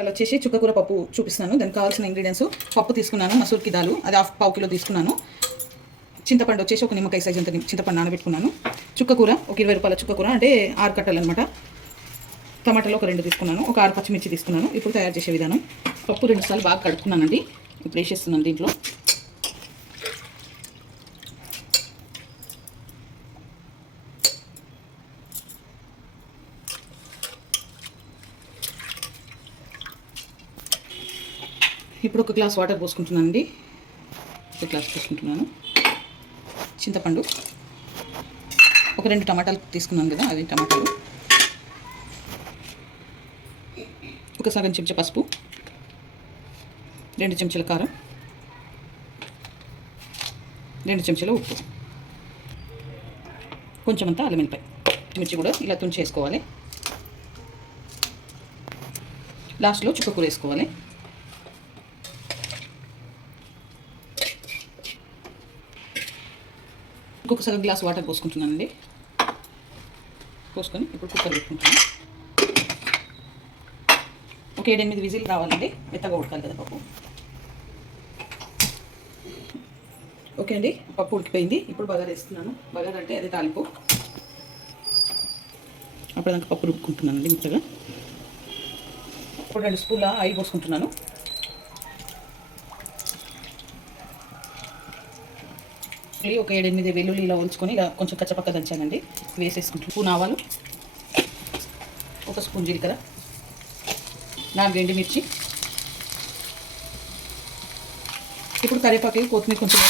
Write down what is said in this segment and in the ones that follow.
ఇవాళ వచ్చేసి చుక్కకూర పప్పు చూపిస్తాను. దానికి కావాల్సిన ఇంగ్రీడియంట్స్: పప్పు తీసుకున్నాను, మసూర్కి దాలు అది పావు కిలో తీసుకున్నాను, చింతపండు వచ్చేసి ఒక నిమ్మకాయ సైజ్ అంత చింతపండు నానబెట్టుకున్నాను, చుక్కకూర ఒక 20 రూపాయల చుక్కకూర అంటే 6 కట్టలు అనమాట, టమాటాలు ఒక 2 తీసుకున్నాను, ఒక 6 పచ్చిమిర్చి తీసుకున్నాను. ఇప్పుడు తయారు చేసే విధానం: పప్పు 2 సార్లు బాగా కడుక్కున్నానండి. ఇప్పుడు వేసేస్తున్నాను దీంట్లో. ఇప్పుడు ఒక గ్లాస్ వాటర్ పోసుకుంటున్నానండి. ఒక గ్లాస్ పోసుకుంటున్నాను. చింతపండు ఒక 2 టమాటాలు తీసుకున్నాను కదా, అది టమాటాలు. ఒక సగం చెంచా పసుపు, 2 చెంచాల కారం, 2 చెంచాల ఉప్పు, కొంచెం అంతా అల్లం వెల్లిపాయ, పచ్చిమిర్చి కూడా ఇలా తుంచేసుకోవాలి. లాస్ట్లో చుక్కకూర వేసుకోవాలి. ఇంకొక సగం గ్లాస్ వాటర్ పోసుకుంటున్నానండి. పోసుకొని ఇప్పుడు కుక్కర్ పెట్టుకుంటాను. ఒక 7-8 విజిల్ రావాలండి, మెత్తగా ఉడకాలి కదా పప్పు. ఓకే అండి, పప్పు ఉడికిపోయింది. ఇప్పుడు బగారా వేస్తున్నాను. బగారా అంటే అదే తాలింపు. అప్పుడు పప్పు ఉడుకుంటున్నానండి మెత్తగా. ఇప్పుడు 2 స్పూన్ల ఆయిల్ పోసుకుంటున్నాను. ఒక 7-8 వెల్లుల్లి ఇలా ఉంచుకొని ఇలా కొంచెం కచ్చపక్క దంచానండి, వేసేసుకుంటాను. స్పూన్ ఆవాలు, ఒక స్పూన్ జీలకర్ర, 4 ఎండుమిర్చి. ఇప్పుడు కరివేపాకు, కొత్తిమీర కొంచెం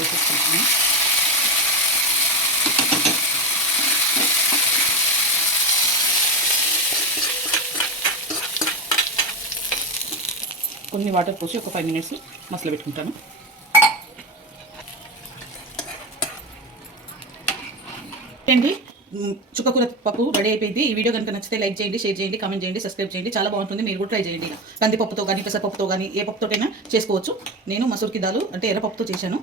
వేసేసుకుంటున్నాను. కొన్ని వాటర్ పోసి ఒక 5 మినిట్స్ మసాలా పెట్టుకుంటాను. అండి, చుక్కకూర పప్పు రెడీ అయిపోయింది. ఈ వీడియో కనుక నచ్చితే లైక్ చేయండి, షేర్ చేయండి, కామెంట్ చేయండి, సబ్స్క్రైబ్ చేయండి. చాలా బాగుంటుంది, మీరు కూడా ట్రై చేయండి. కందిపప్పుతో కానీ, పెసరపప్పుతో కానీ, ఏ పప్పుతోటైనా చేసుకోవచ్చు. నేను మసూర్కి దాలు అంటే ఎర్రపప్పుతో చేశాను.